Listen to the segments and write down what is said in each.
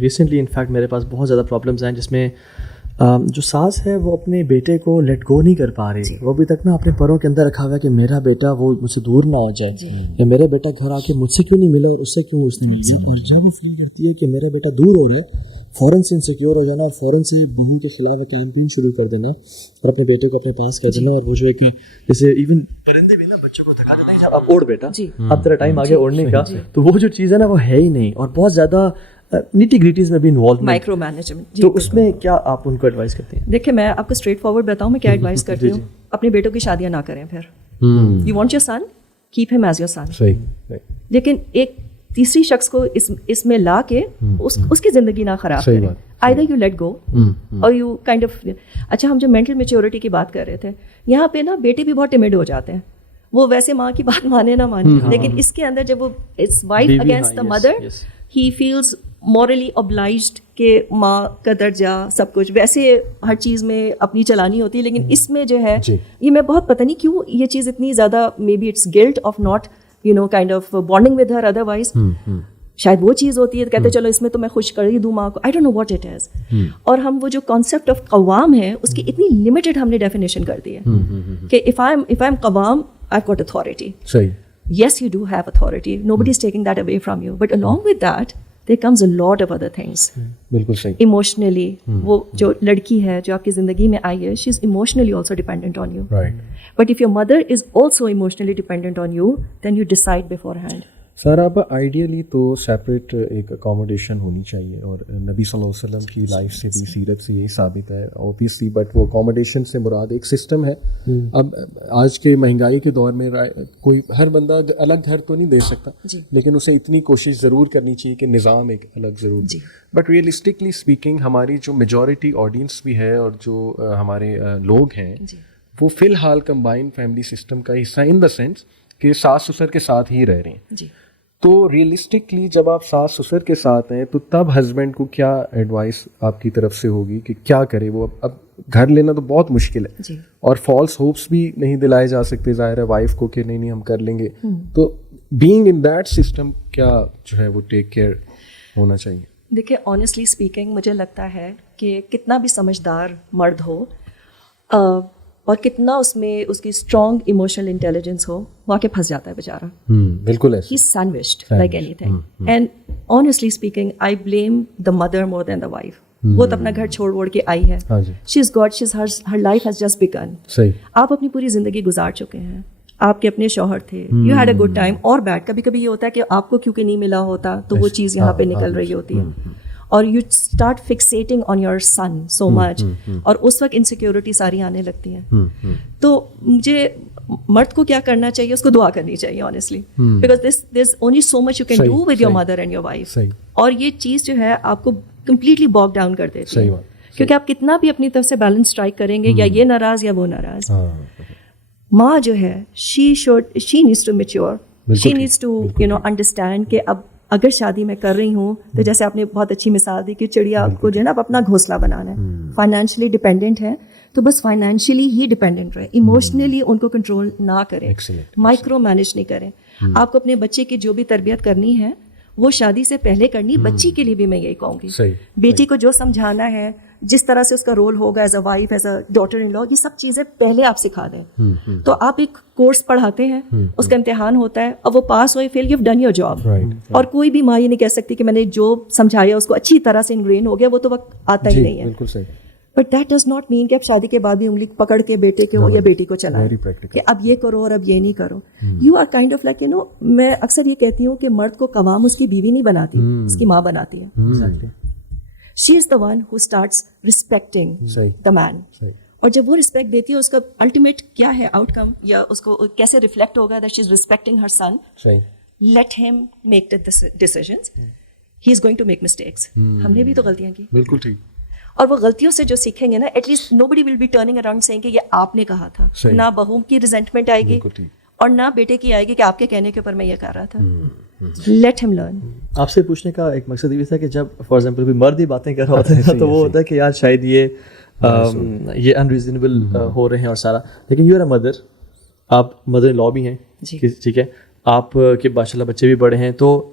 Recently in fact میرے پاس بہت زیادہ پرابلمز ہیں جس میں جو ساس ہے وہ اپنے بیٹے کو لیٹ گو نہیں کر پا رہی. وہ ابھی تک نا اپنے پروں کے اندر رکھا ہوا ہے کہ میرا بیٹا وہ مجھ سے دور نہ ہو جائے, یا میرا بیٹا گھر آ کے مجھ سے کیوں نہیں ملا اور اس سے کیوں اس نے ملا. اور جب وہ فیل کرتی ہے کہ میرا بیٹا دور ہو رہا ہے, فوراً سے انسیکیور ہو جانا اور فوراً سے بہو کے خلاف کیمپین شروع کر دینا اور اپنے بیٹے کو اپنے پاس کر دینا. اور وہ جو ہے کہ جیسے ایون پرندے بھی نا بچوں کو دھکا دیتے ہیں, اب اوڑ بیٹا, اب تیرا ٹائم آگے اوڑنے کا. تو وہ جو چیز ہے نا وہ ہے ہی نہیں, اور بہت زیادہ نیٹی گریٹیز میں بھی انوالو, مائکرو مینجمنٹ. تو اس میں کیا آپ ان کو ایڈوائز کرتے ہیں؟ دیکھیں میں آپ کو اسٹریٹ فارورڈ بتاؤں میں کیا ایڈوائز کرتی ہوں. اپنے بیٹوں کی شادیاں نہ کریں. پھر you want your son, keep him as your son. لیکن ایک تیسری شخص کو اس میں لا کے اس کی زندگی نہ خراب کریں. آئدر یو لیٹ گو اور یو کائنڈ آف. اچھا, ہم جو مینٹل میچورٹی کی بات کر رہے تھے, یہاں پہ نا بیٹے بھی بہت ٹیمڈ ہو جاتے ہیں. وہ ویسے ماں کی بات مانے نہ مانے, لیکن اس کے اندر جب وہ it's wife against the mother, he feels morally obliged کہ ماں کا درجہ سب کچھ ویسے ہر چیز میں اپنی چلانی ہوتی ہے. لیکن اس میں جو ہے یہ میں بہت پتہ نہیں کیوں یہ چیز اتنی زیادہ, maybe it's guilt of not you know kind of bonding with her otherwise. شاید وہ چیز ہوتی ہے, کہتے چلو اس میں تو میں خوش کر ہی دوں ماں کو. I don't know what it is. اور ہم وہ جو کانسیپٹ آف قوام ہے اس کی اتنی لمیٹڈ ہم نے ڈیفینیشن کر دی ہے کہ if I'm قوام, I've got authority. Yes, you do have authority. Nobody is taking that away from you. But along with that, there comes a lot of other things. بالکل صحیح. Emotionally, وہ جو لڑکی ہے جو آپ کی زندگی میں آئی ہے, she is emotionally also dependent on you. Right. But if your mother is also emotionally dependent on you, then you decide beforehand. سر اب آئیڈیلی تو سیپریٹ ایک اکاموڈیشن ہونی چاہیے, اور نبی صلی اللہ علیہ وسلم کی لائف سے بھی سیرت سے یہی ثابت ہے اوبیسلی. بٹ وہ اکاموڈیشن سے مراد ایک سسٹم ہے. اب آج کے مہنگائی کے دور میں کوئی ہر بندہ الگ گھر تو نہیں دے سکتا, لیکن اسے اتنی کوشش ضرور کرنی چاہیے کہ نظام ایک الگ ضرور دے. بٹ ریئلسٹکلی اسپیکنگ ہماری جو میجورٹی آڈینس بھی ہے اور جو ہمارے لوگ ہیں وہ فی الحال کمبائنڈ فیملی سسٹم کا حصہ ان دا سینس کہ ساس سسر کے ساتھ ہی رہ رہے ہیں. تو ریئلسٹکلی جب آپ ساس سسر کے ساتھ ہیں تو تب ہسبینڈ کو کیا ایڈوائس آپ کی طرف سے ہوگی کہ کیا کرے؟ وہ اب گھر لینا تو بہت مشکل ہے, اور فالس ہوپس بھی نہیں دلائے جا سکتے ظاہر ہے وائف کو کہ نہیں ہم کر لیں گے. تو بینگ ان دیٹ سسٹم کیا جو ہے وہ ٹیک کیئر ہونا چاہیے؟ دیکھیے آنیسٹلی اسپیکنگ مجھے لگتا ہے کہ کتنا بھی سمجھدار مرد ہو اور کتنا اس میں اس کی اسٹرانگ ایموشنل انٹیلیجنس ہو, وہاں کے پھنس جاتا ہے بیچارہ. بالکل ہی is sandwiched like anything. And honestly speaking I blame the mother more than the wife. وہ تو اپنا گھر چھوڑ ووڑ کے آئی ہے, she is got, she is her life has just begun. آپ اپنی پوری زندگی گزار چکے ہیں, آپ کے اپنے شوہر تھے, you had a good time اور بیڈ. کبھی کبھی یہ ہوتا ہے کہ آپ کو کیونکہ نہیں ملا ہوتا تو وہ چیز یہاں پہ نکل رہی ہوتی ہے, اور you start fixating on your son so much, اور اس وقت انسیکیورٹی ساری آنے لگتی ہیں. تو مجھے مرد کو کیا کرنا چاہیے, اس کو دعا کرنی چاہیے honestly, because there is only so much you can do with your mother and your wife. اور یہ چیز جو ہے آپ کو کمپلیٹلی باک ڈاؤن کر دیتی ہے, کیونکہ آپ کتنا بھی اپنی طرف سے بیلنس اسٹرائک کریں گے, یا یہ ناراض یا وہ ناراض. ماں جو ہے she needs to mature, she needs to you know understand کہ اب اگر شادی میں کر رہی ہوں تو جیسے آپ نے بہت اچھی مثال دی کہ چڑیا کو جو ہے نا اب اپنا گھونسلہ بنانا ہے, فائنینشلی ڈپینڈنٹ ہے تو بس فائنینشلی ہی ڈپینڈنٹ رہے, ایموشنلی ان کو کنٹرول نہ کریں, مائکرو مینیج نہیں کریں. آپ کو اپنے بچے کی جو بھی تربیت کرنی ہے وہ شادی سے پہلے کرنی. بچی کے لیے بھی میں یہی کہوں گی, بیٹی کو جو سمجھانا ہے, جس طرح سے اس کا رول ہوگا as a wife, as a daughter in law, یہ سب چیزیں پہلے آپ سکھا دیں. تو آپ ایک کورس پڑھاتے ہیں, اس کا امتحان ہوتا ہے, اور وہ پاس ہوئے fail, you have done your job. اور کوئی بھی ماں یہ نہیں کہہ سکتی کہ میں نے جو سمجھایا اس کو اچھی طرح سے انگرین ہو گیا, وہ تو وقت آتا ہی نہیں ہے. بالکل صحیح. But that does not mean کہ آپ شادی کے بعد بھی انگلی پکڑ کے بیٹے کے ہو یا بیٹی کو چلائیں کہ اب یہ کرو اور اب یہ نہیں کرو. You are kind of like you know, میں اکثر یہ کہتی ہوں کہ مرد کو قوام اس کی بیوی نہیں بناتی, اس کی ماں بناتی ہے. She is the one who starts respecting the man. اور جب وہ رسپیکٹ دیتی ہے, اس کا الٹیمیٹ کیا ہے آؤٹ کم, یا اس کو کیسے ریفلیکٹ ہوگا that she is respecting her son. Let him make the decisions. He is going to make mistakes. ہم نے بھی تو غلطیاں کی. بالکل ٹھیک. اور وہ غلطیوں سے جو سیکھیں گے نا, at least nobody will be turning around saying کہ یہ آپ نے کہا تھا. نہ بہو کی ریزنٹمنٹ آئے گی اور نہ بیٹے کی آئے گی کہ آپ کے کہنے کے اوپر میں یہ کر رہا تھا. لیٹ ہم لرن. آپ سے پوچھنے کا ایک مقصد یہ تھا کہ جب فار ایگزامپل کوئی مرد ہی باتیں کر رہا ہوتا ہے تو وہ ہوتا ہے کہ یار شاید یہ انریزنیبل ہو رہے ہیں اور سارا, لیکن یو آر اے مدر, آپ مدر ان لا بھی ہیں, ٹھیک ہے, آپ کے ماشاء اللہ بچے بھی بڑے ہیں, تو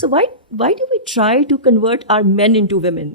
So why do we try to convert our men into women?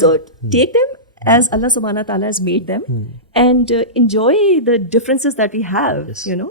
So take them as Allah subhanahu wa ta'ala has made them and enjoy the differences that we have, you know.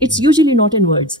It's usually not in words.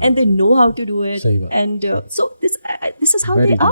and they know how to do it, and so this is how they are.